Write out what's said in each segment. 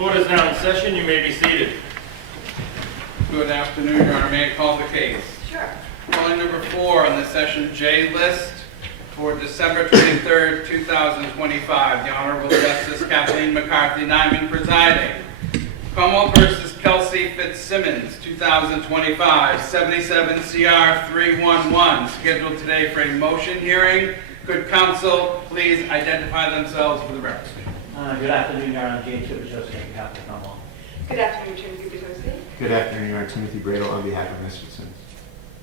Court is now in session. You may be seated. Good afternoon, Your Honor. May I call the case? Sure. Calling number 4 on the Session J list for December 23rd, 2025. The Honorable Justice Kathleen McCarthy Nyman presiding. Commonwealth versus Kelsey Fitzsimmons, 2025, 77 CR 311. Scheduled today for a motion hearing. Could counsel please identify themselves for the record? Good afternoon, Your Honor. James Fitzsimmons on behalf of the Commonwealth. Good afternoon, Attorney Fitzsimmons. Good afternoon, Your Honor. Timothy Bradle on behalf of Ms. Fitzsimmons.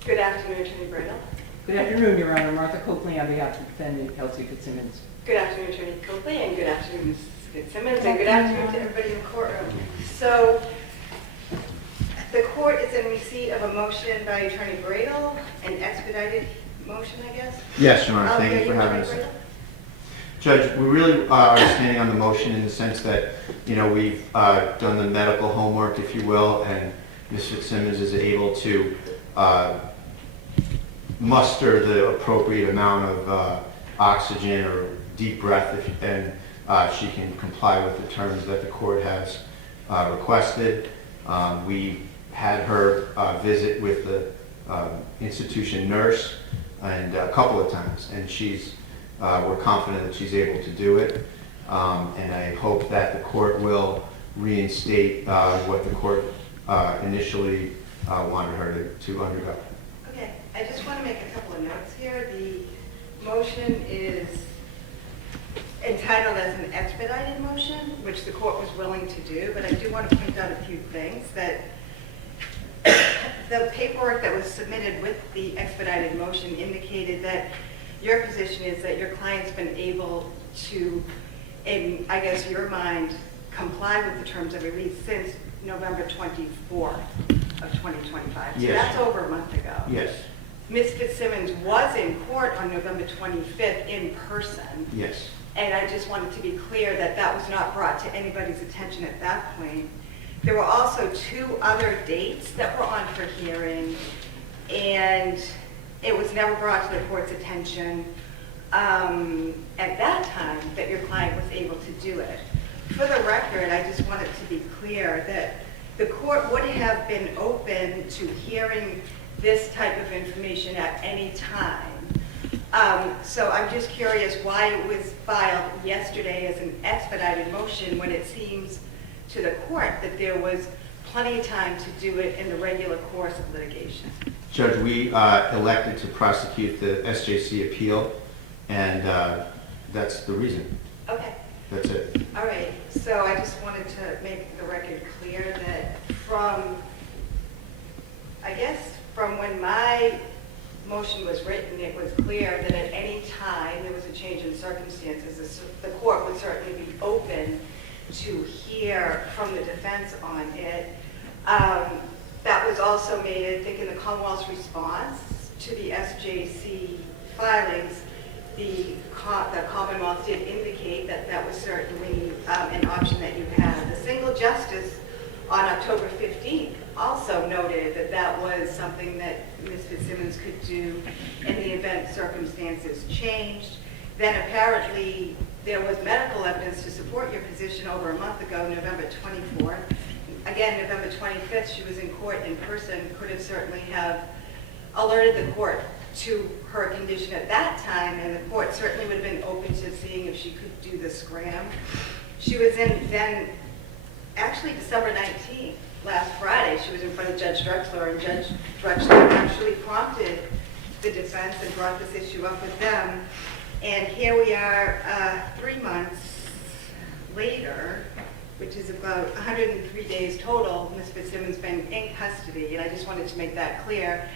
Good afternoon, Attorney Bradle. Good afternoon, Your Honor. Martha Copley on behalf of defendant Kelsey Fitzsimmons. Good afternoon, Attorney Copley, and good afternoon, Ms. Fitzsimmons, and good afternoon to everybody in the courtroom. So, the court is in receipt of a motion by Attorney Bradle, an expedited motion, I guess? Yes, Your Honor. Thank Okay, you for having us. Attorney Bradle? Judge, we really are standing on the motion in the sense that, we've done the medical homework, if you will, and Ms. Fitzsimmons is able to muster the appropriate amount of oxygen or deep breath, and she can comply with the terms that the court has requested. We had her visit with the institution nurse and a couple of times, and we're confident that she's able to do it, and I hope that the court will reinstate what the court initially wanted her to undergo. Okay, I just want to make a couple of notes here. The motion is entitled as an expedited motion, which the court was willing to do, but I do want to point out a few things. That the paperwork that was submitted with the expedited motion indicated that your position is that your client's been able to, in, I guess, your mind, comply with the terms of release since November 24th of 2025. So Yes. that's over a month ago. Yes, Ms. Fitzsimmons was in court on November 25th in person. yes. And I just wanted to be clear that that was not brought to anybody's attention at that point. There were also 2 other dates that were on for hearing, and it was never brought to the court's attention at that time that your client was able to do it. For the record, I just wanted to be clear that the court would have been open to hearing this type of information at any time. So I'm just curious why it was filed yesterday as an expedited motion when it seems to the court that there was plenty of time to do it in the regular course of litigation. Judge, we elected to prosecute the SJC appeal, and that's the reason. Okay. That's it. All right, so I just wanted to make the record clear that from when my motion was written, it was clear that at any time there was a change in circumstances, the court would certainly be open to hear from the defense on it. That was also made, I think, in the Commonwealth's response to the SJC filings. The Commonwealth did indicate that that was certainly an option that you had. The single justice on October 15th also noted that that was something that Ms. Fitzsimmons could do in the event circumstances changed. Then apparently there was medical evidence to support your position over a month ago, November 24th. Again, November 25th, she was in court in person, could have certainly have alerted the court to her condition at that time, and the court certainly would have been open to seeing if she could do the scram. She was in then, actually December 19th, last Friday, she was in front of Judge Drexler, and Judge Drexler actually prompted the defense and brought this issue up with them. And here we are 3 months later, which is about 103 days total. Ms. Fitzsimmons been in custody, and I just wanted to make that clear.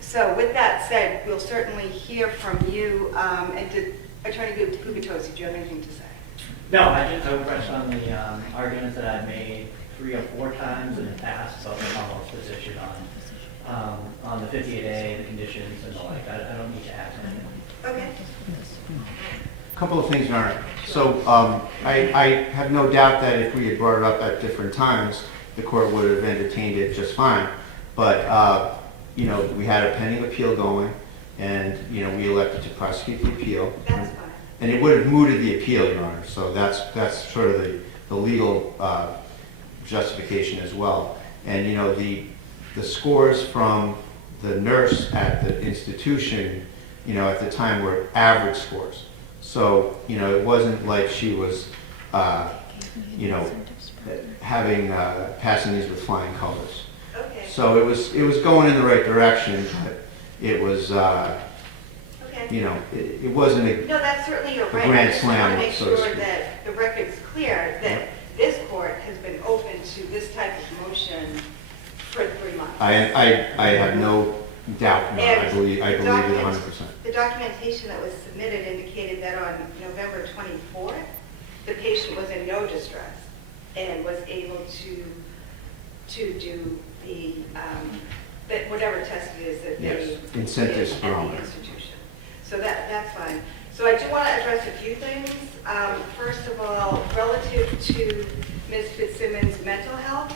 So with that said, we'll certainly hear from you. And did Attorney Gubitosi, do you have anything to say? No, I just have a question on the arguments that I've made 3 or 4 times in the past about the Commonwealth's position on the 58A, the conditions and the like. I don't need to ask anything. Okay. A couple of things, Your Honor. So I have no doubt that if we had brought it up at different times, the court would have entertained it just fine. But, we had a pending appeal going, and, we elected to prosecute the appeal. That's fine. And it would have mooted the appeal, Your Honor. So that's sort of the legal justification as well. And, you know, the scores from the nurse at the institution, you know, at the time were average scores. So, you know, it wasn't like she was, you know, having, passing these with flying colors. Okay. So it was going in the right direction, but it was, Okay. you know, it wasn't a, No, that's certainly your The right. grand I just want slam, to make so to sure speak. that the record's clear that this court has been open to this type of motion for 3 months. I have no doubt, no, I And believe it documents- 100%. The documentation that was submitted indicated that on November 24th, the patient was in no distress and was able to do the, whatever test it is that Yes, they incentives did for at all. the institution. So that's fine. So I do want to address a few things. First of all, relative to Ms. Fitzsimmons' mental health,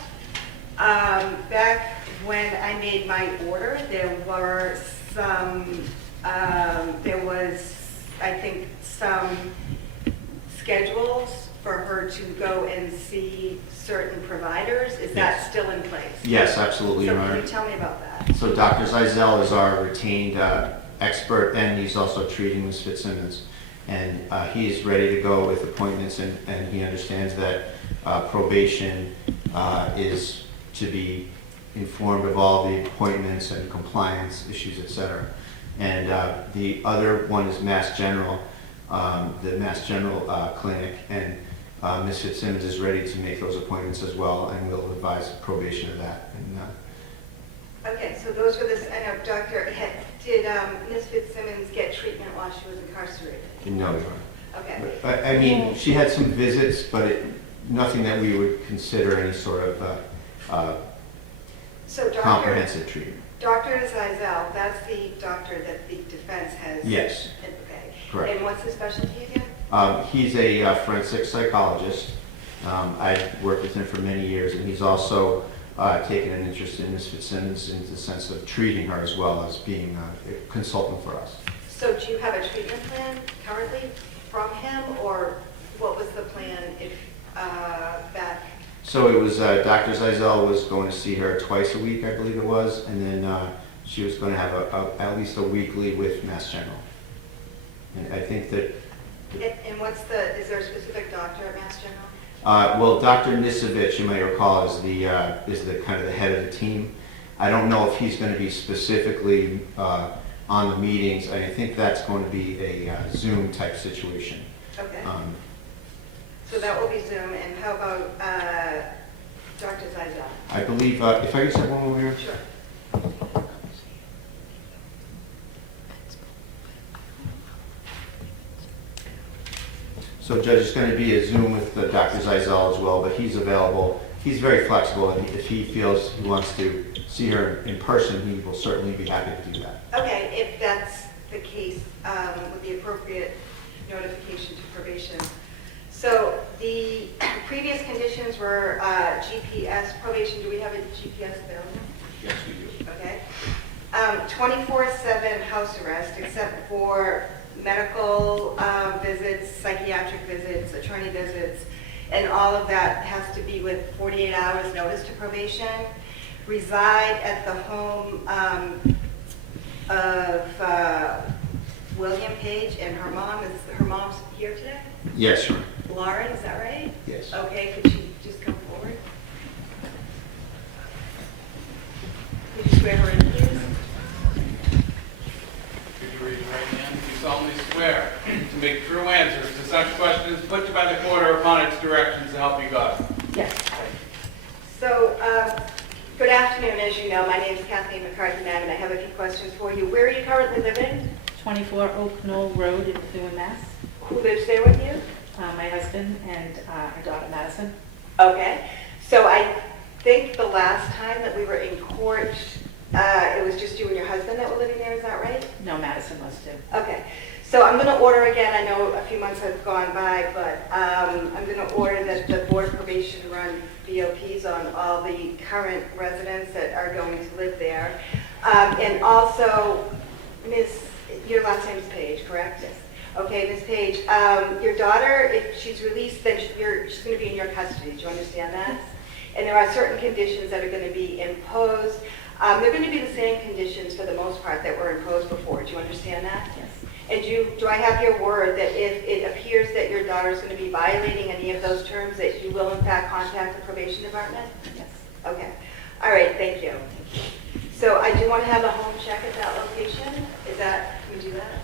back when I made my order, there was, I think, some schedules for her to go and see certain providers. Is that Yes. still in place? Yes, absolutely, So Your can Honor. you tell me about that? So Dr. Zeisel is our retained expert, and he's also treating Ms. Fitzsimmons. And he is ready to go with appointments, and he understands that probation is to be informed of all the appointments and compliance issues, et cetera. And the other one is Mass General, the Mass General Clinic, and Ms. Fitzsimmons is ready to make those appointments as well, and we'll advise probation of that. And, Okay, so those were the, I know, Doctor, did Ms. Fitzsimmons get treatment while she was incarcerated? no, Your Honor. Okay. But, I mean, she had some visits, but nothing that we would consider any sort of So comprehensive treatment. Dr. Zeisel, that's the doctor that the defense has? Yes. Okay. Correct. And what's his specialty again? He's a forensic psychologist. I've worked with him for many years, and he's also taken an interest in Ms. Fitzsimmons in the sense of treating her as well as being a consultant for us. So do you have a treatment plan currently from him, or what was the plan if, back? So it was, Dr. Zeisel was going to see her twice a week, I believe it was, and then she was going to have at least a weekly with Mass General. And I think that, And what's the, is there a specific doctor at Mass General? well, Dr. Nisevich, you may recall, is the kind of the head of the team. I don't know if he's going to be specifically on the meetings. I think that's going to be a Zoom type situation. Okay. So that will be Zoom, and how about Dr. Zeisel? I believe, if I could say one more here. Sure. So Judge, it's going to be a Zoom with Dr. Zeisel as well, but he's available. He's very flexible, and if he feels he wants to see her in person, he will certainly be happy to do that. Okay, if that's the case, with the appropriate notification to probation. So the previous conditions were GPS probation. Do we have a GPS available? Yes, we do. Okay. 24/7 house arrest, except for medical visits, psychiatric visits, attorney visits, and all of that has to be with 48 hours notice to probation. Reside at the home of William Page and her mom. Is her mom's here today? Yes, sure. Lauren, is that right? Yes. Okay, could you just come forward? Could you swear her in, please? Could you raise your right hand? Do you solemnly swear to make true answers to such questions put to by the court or upon its directions to help you God? Yes. So, good afternoon. As you know, my name is Kathleen McCarthy, ma'am, and I have a few questions for you. Where are you currently living? 24 Oak Knoll Road in Methuen, Mass. Who lives there with you? My husband and our daughter Madison. Okay. So I think the last time that we were in court, it was just you and your husband that were living there. Is that right? No, Madison was too. Okay, so I'm going to order again, I know a few months have gone by, but I'm going to order that the Board of Probation run BOPs on all the current residents that are going to live there. And also, Ms., your last name is Page, correct? Yes. Okay, Ms. Page, your daughter, if she's released, then she's going to be in your custody. Do you understand that? And there are certain conditions that are going to be imposed. They're going to be the same conditions for the most part that were imposed before. Do you understand that? Yes. And do I have your word that if it appears that your daughter is going to be violating any of those terms, that you will in fact contact the probation department? Yes. Okay. All right, thank you. So I do want to have a home check at that location. Can we do that?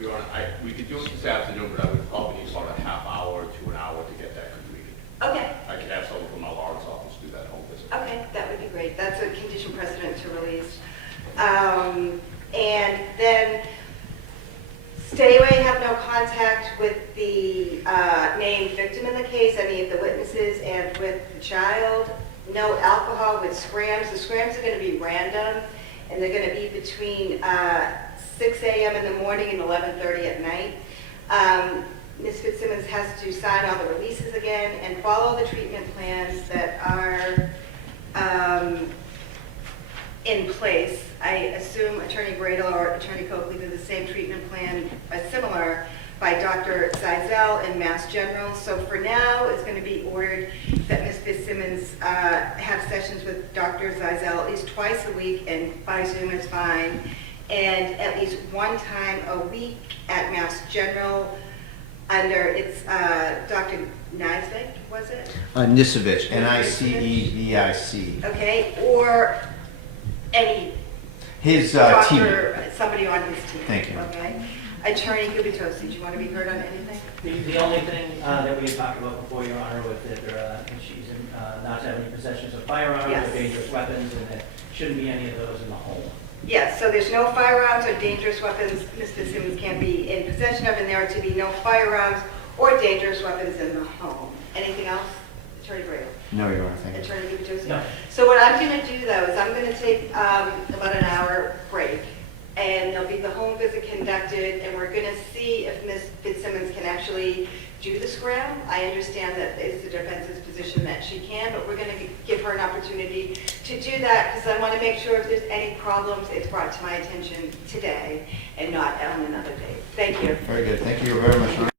Your Honor, we could do it this afternoon, but I would probably need about a half hour to an hour to get that completed. Okay. I could have someone from my Lawrence office do that home visit. Okay, that would be great. That's a condition precedent to release. And then stay away, have no contact with the named victim in the case, any of the witnesses, and with the child. No alcohol with scrams. The scrams are going to be random, and they're going to be between 6 a.m. in the morning and 11:30 at night. Ms. Fitzsimmons has to sign all the releases again and follow the treatment plans that are in place. I assume Attorney Bradel or Attorney Coakley did the same treatment plan, similar, by Dr. Zeisel in Mass General. So for now, it's going to be ordered that Ms. Fitzsimmons have sessions with Dr. Zeisel at least twice a week, and by Zoom is fine, and at least one time a week at Mass General under, it's Dr. Nicevic, was it? Nicevic, Nicevic. Okay, or any His doctor, team. somebody on his team. Thank you. Okay. Attorney Gubitosi, do you want to be heard on anything? The only thing that we had talked about before, Your Honor, was that she's not to have any possessions of firearms Yes. or dangerous weapons, and that shouldn't be any of those in the home. Yes, so there's no firearms or dangerous weapons Ms. Fitzsimmons can't be in possession of, and there are to be no firearms or dangerous weapons in the home. Anything else? Attorney Bradel? No, Your Honor, thank you. Attorney Gubitosi? No. So what I'm going to do, though, is I'm going to take about an hour break, and there'll be the home visit conducted, and we're going to see if Ms. Fitzsimmons can actually do the scram. I understand that it's the defense's position that she can, but we're going to give her an opportunity to do that, because I want to make sure if there's any problems, it's brought to my attention today and not on another day. Thank you. Very good. Thank you very much, Your Honor.